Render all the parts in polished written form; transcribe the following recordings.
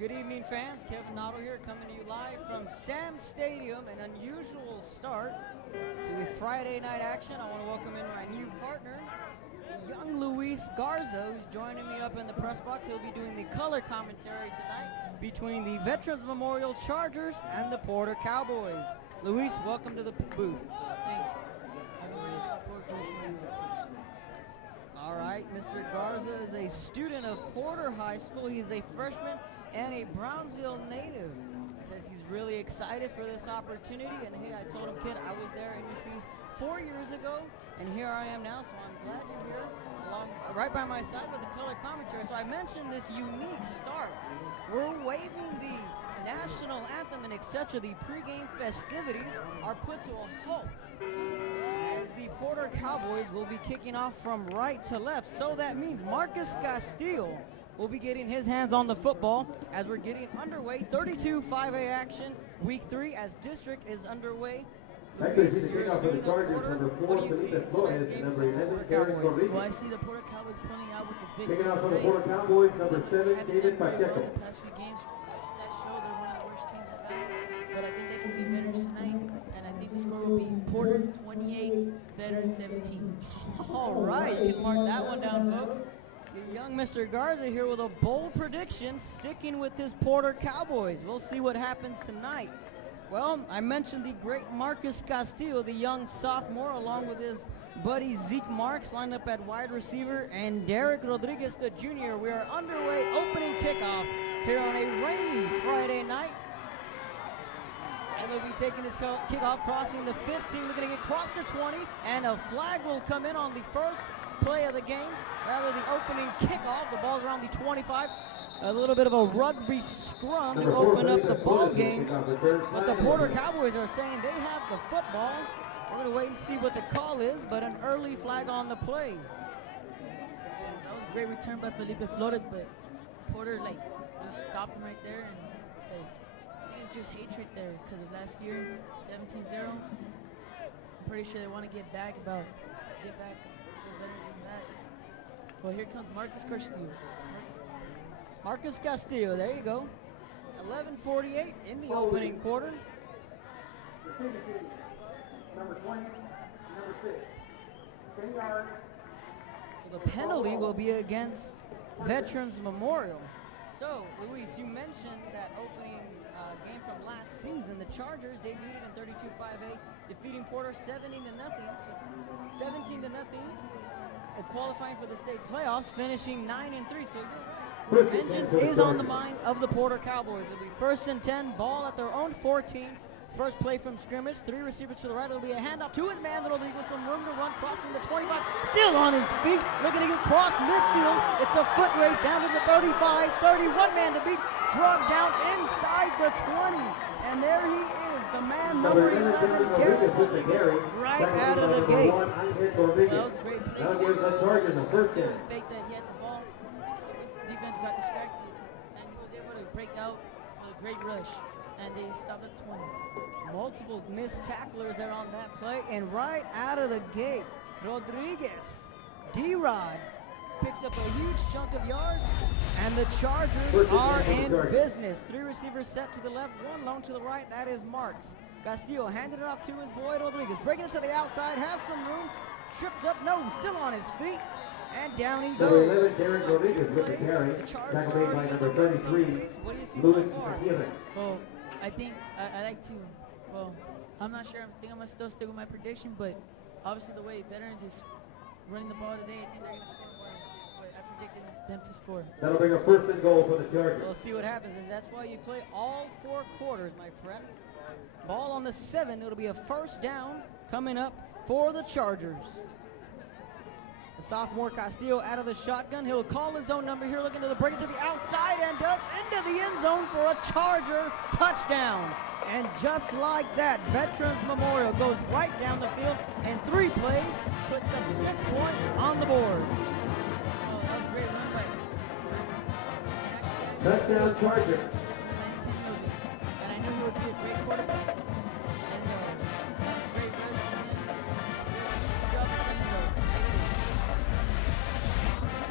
Good evening, fans. Kevin Otto here, coming to you live from Sam's Stadium. An unusual start to the Friday night action. I want to welcome in my new partner, young Luis Garza, who's joining me up in the press box. He'll be doing the color commentary tonight between the Veterans Memorial Chargers and the Porter Cowboys. Luis, welcome to the booth. Thanks. All right, Mr. Garza is a student of Porter High School. He is a freshman and a Brownsville native. He says he's really excited for this opportunity. And hey, I told him, kid, I was there in your shoes 4 years ago, and here I am now. So I'm glad you're here, right by my side with the color commentary. So I mentioned this unique start. We're waving the national anthem and etc. The pregame festivities are put to a halt as the Porter Cowboys will be kicking off from right to left. So that means Marcus Castillo will be getting his hands on the football as we're getting underway. 32 5A action, week 3, as district is underway. Well, I see the I see the Porter Cowboys pulling out with the big Taking out for the Porter Cowboys, number 7, David Pacheco. The past few games, that show they're one of the worst teams in the valley, but I think they can be better tonight, and I think the score will be Porter 28, Veterans 17. All right, you can mark that one down, folks. The young Mr. Garza here with a bold prediction, sticking with his Porter Cowboys. We'll see what happens tonight. Well, I mentioned the great Marcus Castillo, the young sophomore, along with his buddy Zeke Marks, lined up at wide receiver, and Derek Rodriguez, the junior. We are underway, opening kickoff here on a rainy Friday night. And they'll be taking this kickoff, crossing the 15, looking to get across the 20, and a flag will come in on the first play of the game. Rather, the opening kickoff. The ball's around the 25. A little bit of a rugby scrum to open up the ball game. But the Porter Cowboys are saying they have the football. We're going to wait and see what the call is, but an early flag on the play. That was a great return by Felipe Flores, but Porter just stopped him right there. And I think it's just hatred there because of last year, 17-0. I'm pretty sure they want to get back. Well, here comes Marcus Castillo. Marcus Castillo, there you go. 11:48 in the opening quarter. Number 20, number 6. 10 yards. So the penalty will be against Veterans Memorial. So, Luis, you mentioned that opening game from last season. The Chargers debuted in 32 5A, defeating Porter 17-0. And qualifying for the state playoffs, finishing 9-3. So vengeance is on the mind of the Porter Cowboys. It'll be 1st and 10, ball at their own 14. First play from scrimmage, 3 receivers to the right. It'll be a handoff to his man, Rodriguez, some room to run, crossing the 25, still on his feet, looking to get across midfield. It's a foot race down to the 35, 31 man to beat, drugged down inside the 20. And there he is, the man number 11, Derek Rodriguez, right out of the gate. That was a great play. That'll give the Chargers the first down. Fake that he had the ball. His defense got distracted, and he was able to break out a great rush, and they stopped at 20. Multiple missed tacklers there on that play, and right out of the gate, Rodriguez, D-Rod, picks up a huge chunk of yards, and the Chargers are in business. 3 receivers set to the left, 1 lone to the right. That is Marks. Castillo handed it off to his boy Rodriguez, breaking it to the outside, has some room, tripped up, no, still on his feet, and down he goes. Number 11, Derek Rodriguez with the carry. Tackle made by number 33, What do you see Louis so far? McKeown. Well, I think I like to. Well, I'm not sure. I think I'm gonna still stick with my prediction, but obviously the way Veterans is running the ball today, I think they're gonna score more. But I predicted them to score. That'll bring a 1st and goal for the Chargers. We'll see what happens, and that's why you play all 4 quarters, my friend. Ball on the 7. It'll be a 1st down coming up for the Chargers. The sophomore Castillo out of the shotgun. He'll call his own number here, looking to bring it to the outside, and does into the end zone for a Charger touchdown. And just like that, Veterans Memorial goes right down the field, and 3 plays puts up 6 points on the board. Oh, that was a great run by Touchdown Chargers. And I knew he would be a great quarterback. And that was a great rush from him. Good job of sending the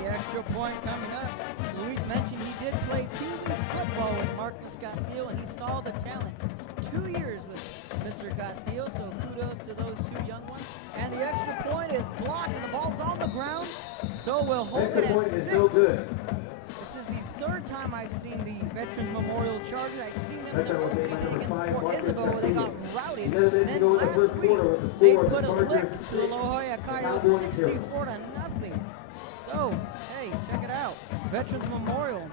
The extra point coming up. Luis mentioned he did play PV football Marcus Castillo, and he saw the talent. 2 years with Mr. Castillo, so kudos to those two young ones. And the extra point is blocked, and the ball's on the ground, so we'll hold it Extra at point is 6. no good. This is the third time I've seen the Veterans Memorial Chargers. I'd seen them in That their time was made opening by number against 5, Port Marcus Isabel, where they got Castillo. routed. The other day, Then you know, the last first week, quarter with the they score, put the a Chargers lick to the 6, La Jolla Coyotes, Cowboys 0. 64-0. So, hey, check it out. Veterans Memorial.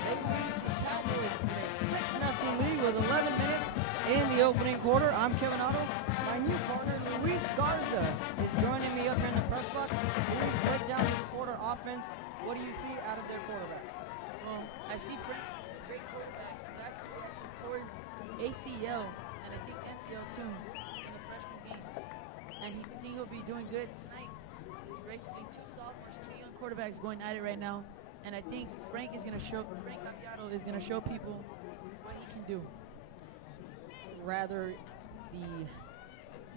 They lead the Cowboys in a 6-0 lead with 11 minutes in the opening quarter. I'm Kevin Otto. My new partner, Luis Garza, is joining me up here in the press box. Luis, break down this quarter offense. What do you see out of their quarterback? Well, I see Frank, great quarterback. Last year he tore his ACL and I think MCL too in the freshman game. And he think he'll be doing good tonight. It's basically two sophomores, two young quarterbacks going at it right now. And I think Frank Aviato is gonna show people what he can do. Rather, the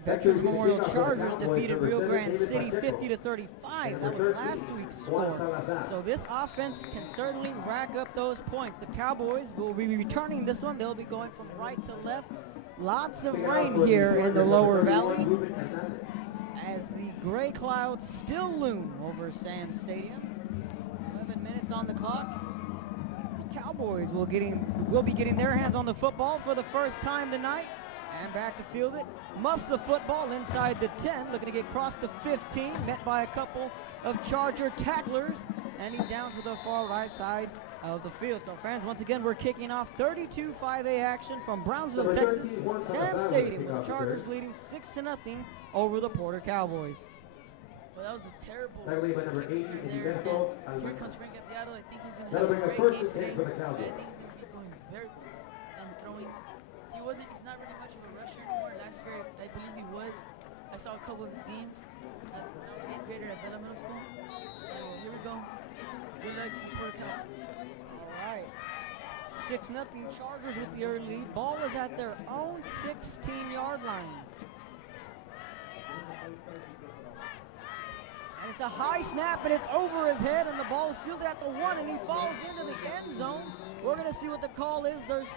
Veterans Memorial Chargers defeated Rio Grande City 50-35. That was last week's score. So this offense can certainly rack up those points. The Cowboys will be returning this one. They'll be going from right to left. Lots of rain here in the lower valley as the gray clouds still loom over Sam Stadium. 11 minutes on the clock. The Cowboys will be getting their hands on the football for the first time tonight. And back to field it. Muff the football inside the 10. Looking to get across the 15. Met by a couple of Charger tacklers. And he's down to the far right side of the field. So fans, once again, we're kicking off 32 5A action from Brownsville, Texas. Sam Stadium. The Chargers leading 6-0 over the Porter Cowboys. Well, that was a terrible I believe by number kick 18 return in there. Eventual, And here comes Frank Aviato. I think he's going to That'll have bring a a great first game and 10 today. for the Cowboys. I think he's going to be doing very good and throwing. He's not really much of a rusher anymore. Last year, I believe he was. I saw a couple of his games as when I was an 8th grader at Bella Middle School. And here we go. Good luck to Porter Cowboys. All right. 6-0 Chargers with the early lead. Ball was at their own 16-yard line. And it's a high snap, and it's over his head, and the ball is fielded at the 1, and he falls into the end zone. We're going to see what the call is. There's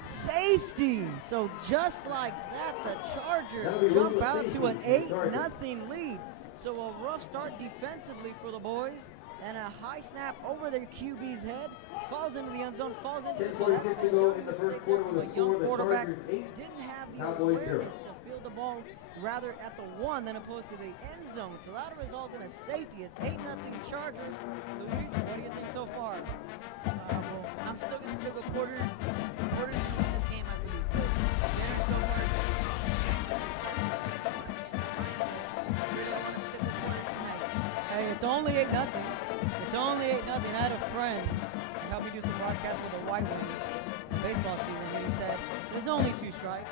safety. So just like that, the Chargers jump out to an 8-0 lead. So a rough start defensively for the boys, and a high snap over their QB's head. Falls into the end zone, falls into the 10:46 to go in the first quarter with a young score. The quarterback Chargers 8, didn't have the Cowboys 0. awareness to field the ball rather at the 1 than opposed to the end zone. So that'll result in a safety. It's 8-0 Chargers. Luis, what do you think so far? Well, I'm still going to stick with Porter. Porter's going to win this game, I believe. But Leonard's so hard. I really want to stick with Porter tonight. Hey, it's only 8-0. It's only 8-0. I had a friend who helped me do some broadcasts with the White Wings baseball season, and he said, there's only 2 strikes.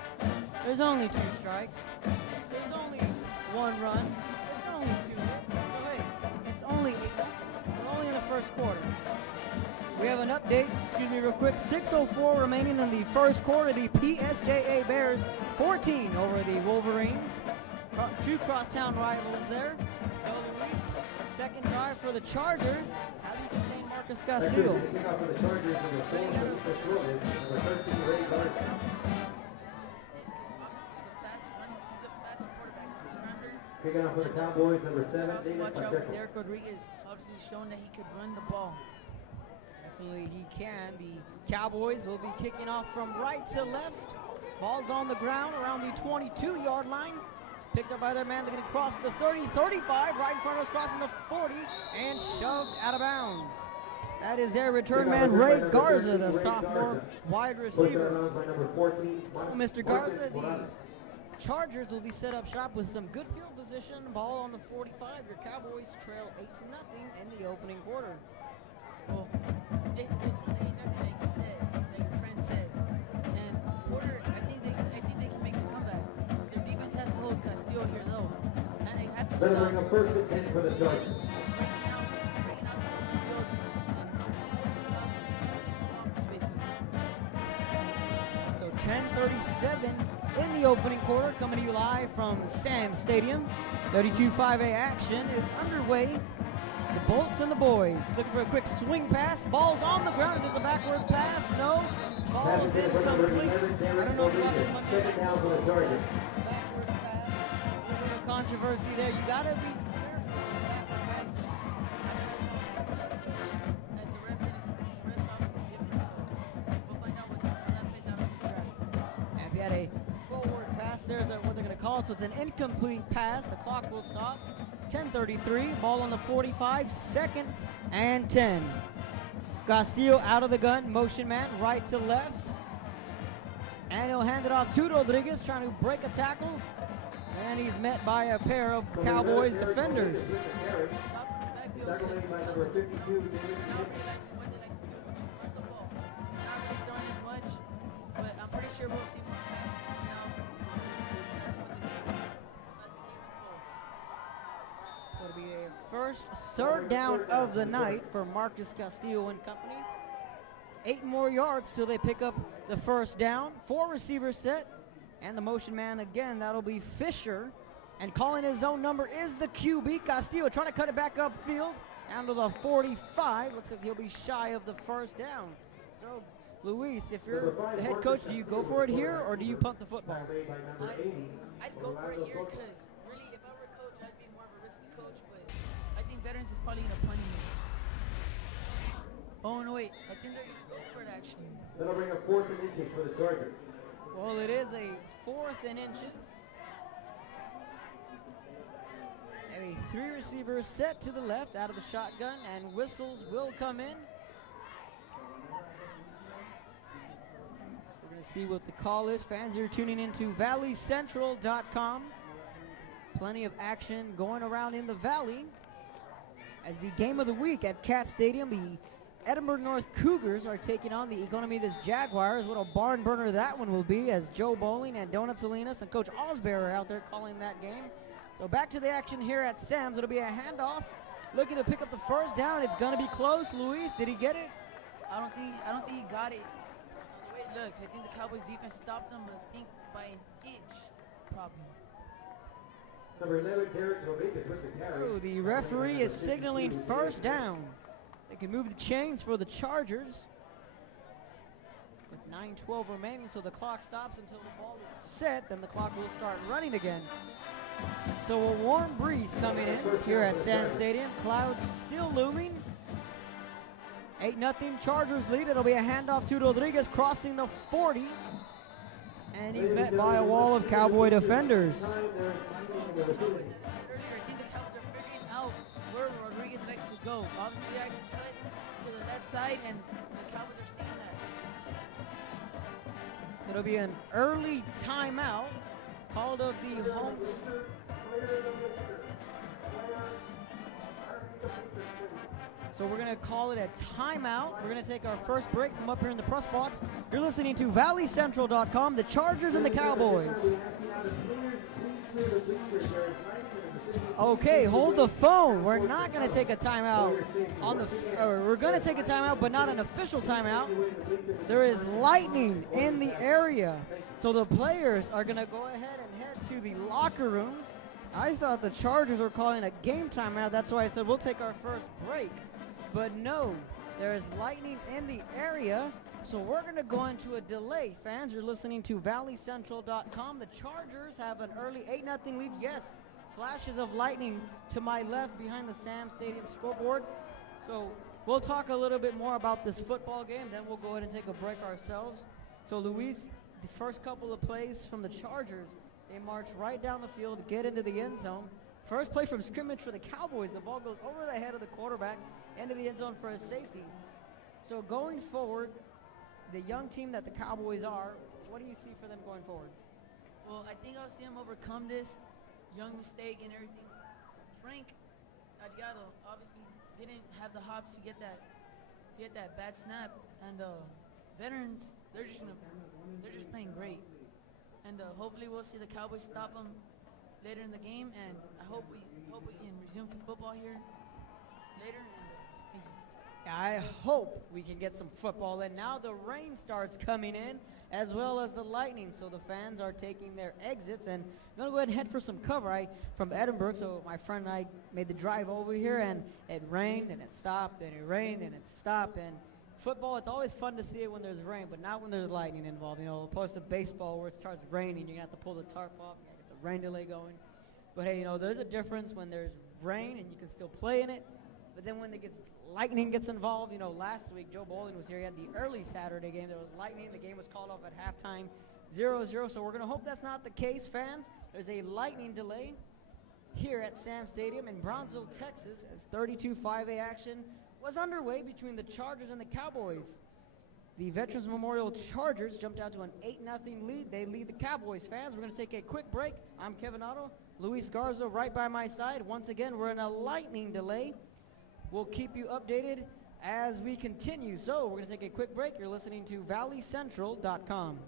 There's only 2 strikes. There's only 1 run. There's only 2 hits. So hey, it's only 8-0. We're only in the first quarter. We have an update, excuse me real quick, 6:04 remaining in the first quarter. The PSJA Bears 14 over the Wolverines. 2 crosstown rivals there. So Luis, second drive for the Chargers. How do you contain Marcus Castillo? Actually, the kickoff for the Chargers number 4, number 13, Ray Garza. He's a fast quarterback. He's a scrambler. Kicking off for the Cowboys, number 7, Also David watch out for Pacheco. Derek Rodriguez. Obviously shown that he could run the ball. Definitely he can. The Cowboys will be kicking off from right to left. Ball's on the ground around the 22-yard line. Picked up by their man looking to cross the 30, 35, right in front of us, crossing the 40, and shoved out of bounds. That is their return man, Ray Garza, the sophomore wide receiver. Mr. Garza, the Chargers will be set up shop with some good field position. Ball on the 45. Your Cowboys trail 8-0 in the opening quarter. Well, it's nothing like you said, like your friend said. And Porter, I think they can make the comeback. Their defense has to hold Castillo here though, and they have to That'll stop. bring a first and 10 for the Chargers. So 10:37 in the opening quarter, coming to you live from Sam Stadium. 32 5A action is underway. The Bolts and the boys looking for a quick swing pass. Ball's on the ground. It is a bad backward pass, no. Falls incomplete. I don't know if you watched it Monday. Second down for the Chargers. Backward pass. A little bit of controversy there. You gotta be careful with backward passes. As the ref didn't see, the refs also given it, so we'll find out how that plays out in this drive. And we had a forward pass there, what they're going to call it. So it's an incomplete pass. The clock will stop. 10:33. Ball on the 45. 2nd and 10. Castillo out of the gun. Motion man right to left. And he'll hand it off to Rodriguez, trying to break a tackle. And he's met by a pair of Cowboys defenders. Stop in the backfield. Tackle made by number 52. Now what they like to do, which is run the ball. Not really throwing as much, but I'm pretty sure we'll see more passes coming out as the game unfolds. So it'll be a third down of the night for Marcus Castillo and company. 8 more yards till they pick up the first down. 4 receivers set, and the motion man again, that'll be Fisher. And calling his own number is the QB, Castillo, trying to cut it back upfield down to the 45. Looks like he'll be shy of the first down. So, Luis, if you're the head coach, do you go for it here or do you punt the football? I'd go for it here because really, if I were a coach, I'd be more of a risky coach, but I think Veterans is probably going to punt him. Oh, no, wait. I think they're going to go for it, actually. That'll bring up 4th and inches for the Chargers. Well, it is a 4th and inches. And a 3 receivers set to the left out of the shotgun, and whistles will come in. We're going to see what the call is. Fans, you're tuning into valleycentral.com. Plenty of action going around in the Valley as the game of the week at Cat Stadium. The Edinburgh North Cougars are taking on the Economidis Jaguars. What a barn burner that one will be, as Joe Bowling and Donut Salinas and Coach Osbear are out there calling that game. So back to the action here at Sam's. It'll be a handoff. Looking to pick up the first down. It's going to be close. Luis, did he get it? I don't think he got it. The way it looks, I think the Cowboys defense stopped him, but I think by an inch, probably. Number 11, Derek Rodriguez with the carry. Oh, the referee is signaling first down. They can move the chains for the Chargers with 9:12 remaining, so the clock stops until the ball is set. Then the clock will start running again. So a warm breeze coming in here at Sam Stadium. Clouds still looming. 8-0 Chargers lead. It'll be a handoff to Rodriguez crossing the 40. And he's met by a wall of Cowboy defenders. Earlier, I think the Cowboys are figuring out where Rodriguez likes to go. Obviously, he likes to cut to the left side, and the Cowboys are seeing that. It'll be an early timeout called of the home. So we're going to call it a timeout. We're going to take our first break from up here in the press box. You're listening to valleycentral.com, the Chargers and the Cowboys. Okay, hold the phone. We're not going to take a timeout we're going to take a timeout, but not an official timeout. There is lightning in the area, so the players are going to go ahead and head to the locker rooms. I thought the Chargers were calling a game timeout. That's why I said we'll take our first break. But no, there is lightning in the area, so we're going to go into a delay. Fans, you're listening to valleycentral.com. The Chargers have an early 8-0 lead. Yes, flashes of lightning to my left behind the Sam Stadium scoreboard. So we'll talk a little bit more about this football game, then we'll go ahead and take a break ourselves. So Luis, the first couple of plays from the Chargers, they march right down the field, get into the end zone. First play from scrimmage for the Cowboys. The ball goes over the head of the quarterback into the end zone for a safety. So going forward, the young team that the Cowboys are, what do you see for them going forward? Well, I think I'll see him overcome this young mistake and everything. Frank Adiato obviously didn't have the hops to get that bad snap, and Veterans, they're just playing great. And hopefully we'll see the Cowboys stop them later in the game, and I hope we can resume to football here later. And I hope we can get some football in. Now the rain starts coming in, as well as the lightning, so the fans are taking their exits, and I'm going to go ahead and head for some cover. From Edinburgh, so my friend and I made the drive over here, and it rained, and it stopped, and it rained, and it stopped, and football, it's always fun to see it when there's rain, but not when there's lightning involved. You know, opposed to baseball where it starts raining, you're gonna have to pull the tarp off, you gotta get the rain delay going. But hey, you know, there's a difference when there's rain and you can still play in it. But then when lightning gets involved, you know, last week Joe Bowling was here. He had the early Saturday game. There was lightning. The game was called off at halftime, 0-0. So we're gonna hope that's not the case, fans. There's a lightning delay here at Sam Stadium in Brownsville, Texas, as 32 5A action was underway between the Chargers and the Cowboys. The Veterans Memorial Chargers jumped out to an 8-0 lead. They lead the Cowboys. Fans, we're going to take a quick break. I'm Kevin Otto. Luis Garza right by my side. Once again, we're in a lightning delay. We'll keep you updated as we continue. So we're going to take a quick break. You're listening to valleycentral.com.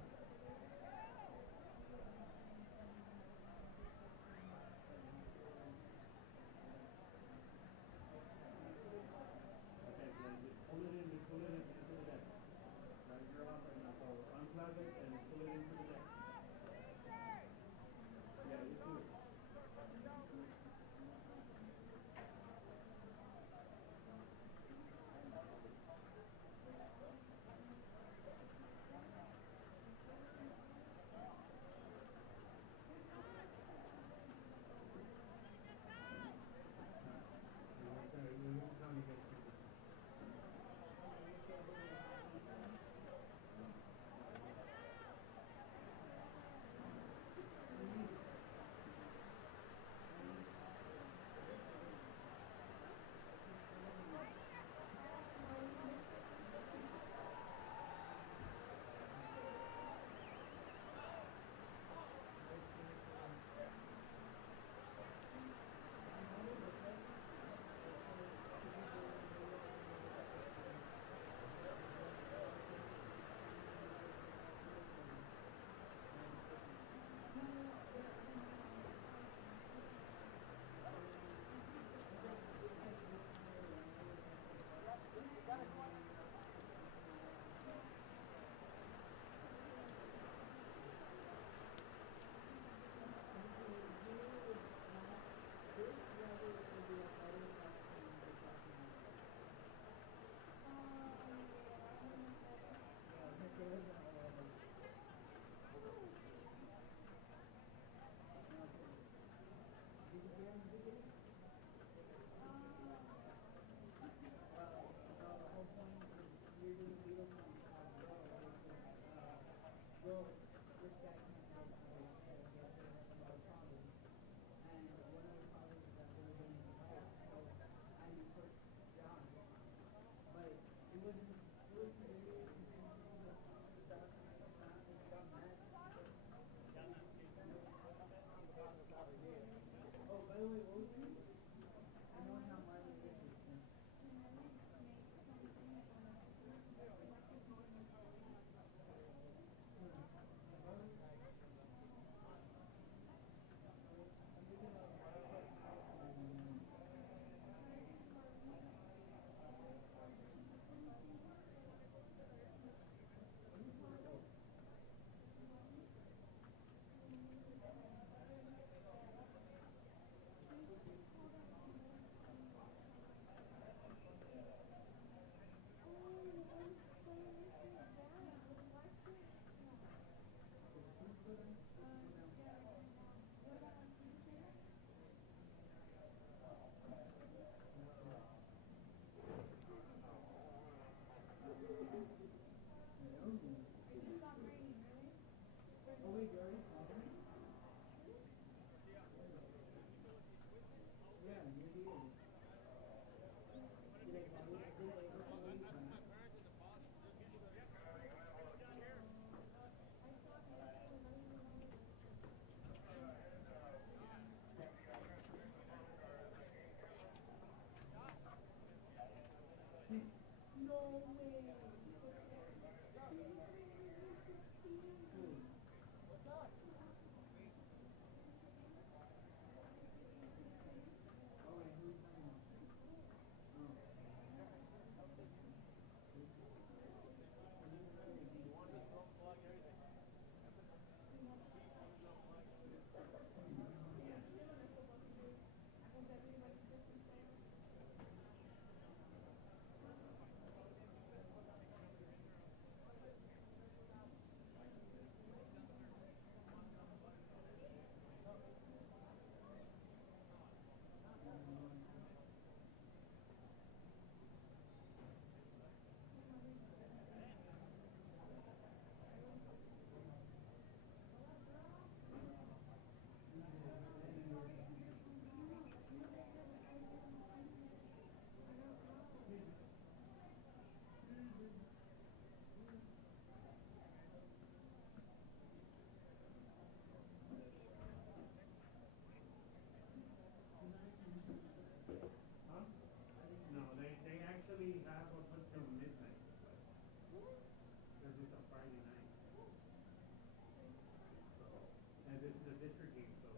game, so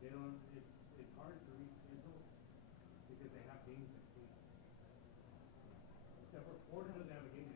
they don't. It's hard to reschedule because they have games that game. Except for Fordham doesn't have a game